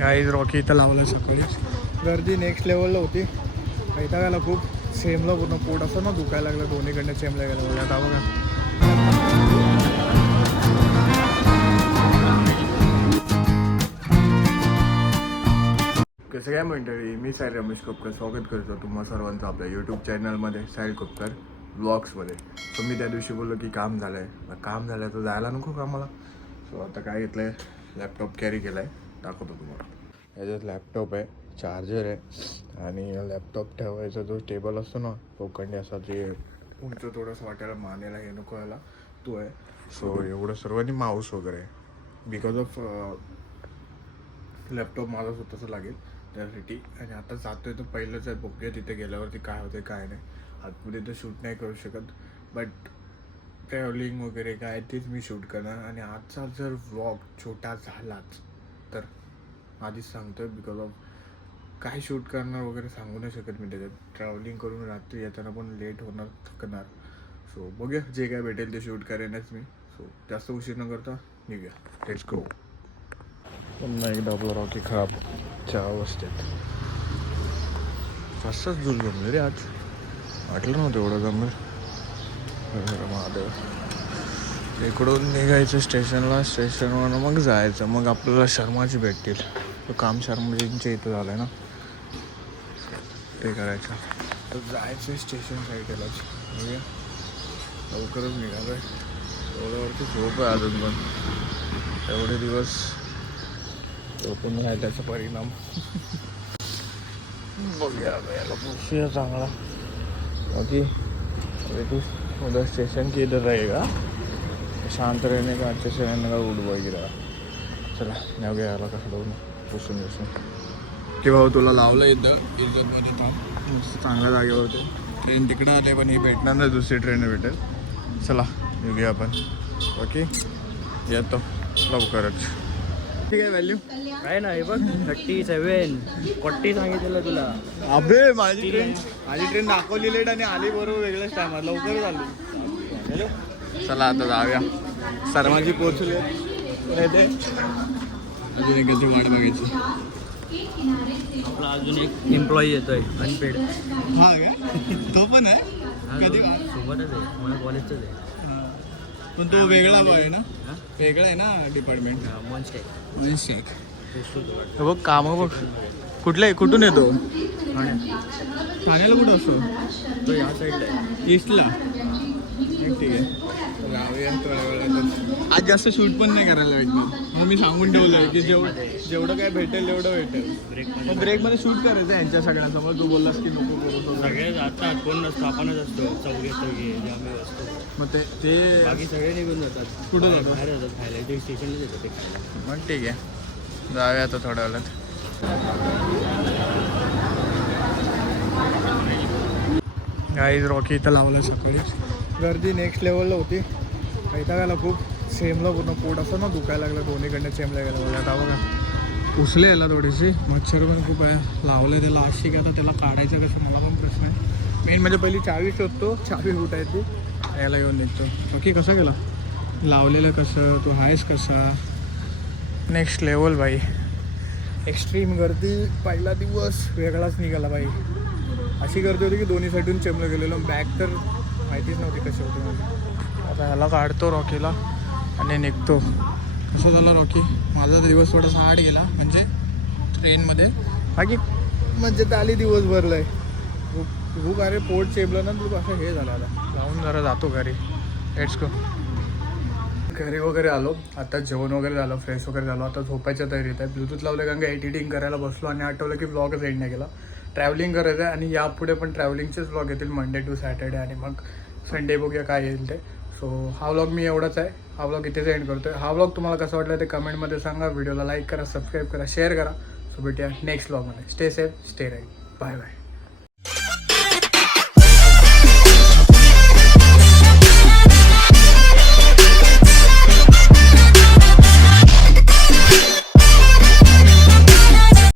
Guys Rocky इथं लावलं सकाळी. गर्दी नेक्स्ट लेवलला होती. वैतागायला खूप. सेमला पूर्ण पोट असं ना दुखायला लागलं दोन्हीकडनं. सेमला गेलं बोलला आता बघा. कसं काय मंडळी, मी साहिल रमेश कोपकर स्वागत करतो तुम्हा सर्वांचं आपल्या यूट्यूब चॅनलमध्ये साहिल कोपकर व्लॉग्समध्ये. सो मी त्या दिवशी बोललो की काम झालं आहे, काम झालं तर जायला नको कामाला. सो आता काय घेतलं आहे, लॅपटॉप कॅरी केला आहे, दाखवतो तुम्हाला. याच्यात लॅपटॉप आहे, चार्जर आहे आणि लॅपटॉप ठेवायचा जो टेबल असतो ना लोखंडी असा, जे उंच थोडंसं वाटायला मानेला हे नको यायला, तो आहे. सो एवढं सर्व आणि माऊस वगैरे आहे. बिकॉज ऑफ लॅपटॉप माझा स्वतःचा लागेल त्यासाठी. आणि आता जातोय तर पहिलंच आहे, बघूया तिथे गेल्यावरती काय होते काय नाही. आतमध्ये तर शूट नाही करू शकत, बट ट्रॅव्हलिंग वगैरे काय तेच मी शूट करणार. आणि आजचा जर व्लॉग छोटा झालाच तर आधीच सांगतोय, बिकॉज ऑफ काय शूट करणार वगैरे सांगू नाही शकत मी त्याच्यात. ट्रॅव्हलिंग करून रात्री येताना पण लेट होणार, थकणार. सो बघूया, जे काय भेटेल ते शूट करेनच मी. सो जास्त उशीर न करता निघूया, लेट्स गो. पुन्हा एकदा आपला रॉकी खराब च्या अवस्थेत. फारच दूर जमले रे आज, वाटलं नव्हतं एवढं जमेल. महादेव. इकडून निघायचं स्टेशनला, स्टेशनवर मग जायचं, मग आपल्याला शर्माची भेटतील. तो काम शर्माजींच्या इथं झालं आहे ना, ते करायचं. तर जायचं स्टेशन साईडलाच. बघूया, लवकरच निघालं आहे. एवढ्यावरती झोप आहे अजून पण. एवढे दिवस झोपून नाही, त्याचा परिणाम. बघूया याला पुसूया चांगला. बाकी तू उधर स्टेशन की इधर रहेगा, शांत रहने का, अच्छे से रहने का रूट बॉय गिरा. चला नाही गया याला कसं लावून पुसून की भाऊ तुला लावलं इथं इज्जतमध्ये थांब, चांगल्या जागेवर होते. ट्रेन तिकडं आले पण ही भेटणार नाही, दुसरी ट्रेन भेटेल. चला निघूया आपण. ओके येतो लवकरच. ठीक आहे. व्हॅल्यू काय नाही बघ, 37 40 सांगितलं तुला. अबे माझी ट्रेन दाखवली लेट आणि आली बरोबर वेगळ्याच टायमात, लवकर झाली. चला आता जाऊया. शर्माजी पोहोचले ते अजून एकाची वाट बघायची. आपला अजून एक एम्प्लॉई येतोय अनपेड. हा काय, तो पण आहे कधी सोबतच आहे, मला कॉलेजच आहे. पण तो वेगळा आहे ना, वेगळा आहे ना डिपार्टमेंट. मंच शेख बघ काम बघ. कुठून येतो, ठाण्याला कुठं असतो तो, या साईडला आहे, ईस्टला. ठीक आहे, जाऊया थोड्या वेळात. आज जास्त शूट पण नाही करायला भेटणार, मग मी सांगून ठेवलं की जेवढं काय भेटेल तेवढं भेटेल. मग ब्रेकमध्ये शूट करायचं यांच्या सगळ्यांसमोर. तू बोललास की नको करू, सगळे जातात, कोण नसतो, आपणच असतो. चौघे आम्ही असतो. मग ते बाकी सगळे निघून जातात. कुठं जातात, बाहेर जातात खायला, इथे स्टेशनला येतात ते खायला. मग ठीक आहे, जाऊया आता थोड्या वेळात. गाईज रॉकी इथं लावलं सकाळी. गर्दी नेक्स्ट लेवलला होती. वैतागायला खूप. सेमला पूर्ण पोट असं ना दुखायला लागलं दोन्हीकडनं. सेमला गेलं बोलला आता बघा. उसले याला थोडीशी, मच्छर पण खूप आहे. लावलं त्याला अशी की आता त्याला काढायचं कसं मला पण प्रश्न आहे. मेन म्हणजे पहिली चावी शोधतो, चावी कुठं आहे ती, याला येऊन निघतो. ओके कसं गेला लावलेलं, कसं तू आहेस कसा. नेक्स्ट लेवल भाई, एक्स्ट्रीम गर्दी. पहिला दिवस वेगळाच निघाला बाई. अशी गर्दी होती की दोन्ही साईडून चेमलं गेलेलं. बॅग तर माहितीच नव्हती कशी होती माझी. आता ह्याला काढतो रॉकीला आणि निघतो. कसं झालं रॉकी, माझा दिवस थोडासा आड गेला म्हणजे ट्रेनमध्ये. बाकी म्हणजे आली दिवस भरलं आहे. भूक अरे पोट चेपलं ना तू, असं हे झालं. आता जाऊन जरा जातो घरी. Let's go. घरी वगैरे आलो, आता जेवण वगैरे झालं, फ्रेश वगैरे झालो. आता झोपायच्या तयारीत आहे. ब्लूटूथ लावलं कारण का एडिटिंग करायला बसलो आणि आठवलं की व्लॉगच एंड नाही केला. ट्रॅव्हलिंग करायचं आहे आणि यापुढे पण ट्रॅव्हलिंगचेच व्लॉग येतील मंडे टू सॅटर्डे आणि मग संडे बघूया काय येईल ते. सो हा व्लॉग मी एवढाच आहे. हा व्लॉग इथेच एंड करतो आहे. हा व्लॉग तुम्हाला कसा वाटला ते कमेंटमध्ये सांगा. व्हिडिओला लाईक करा, सबस्क्राईब करा, शेअर करा. सो भेटूया नेक्स्ट व्लॉगमध्ये. Stay safe, stay right. Bye bye.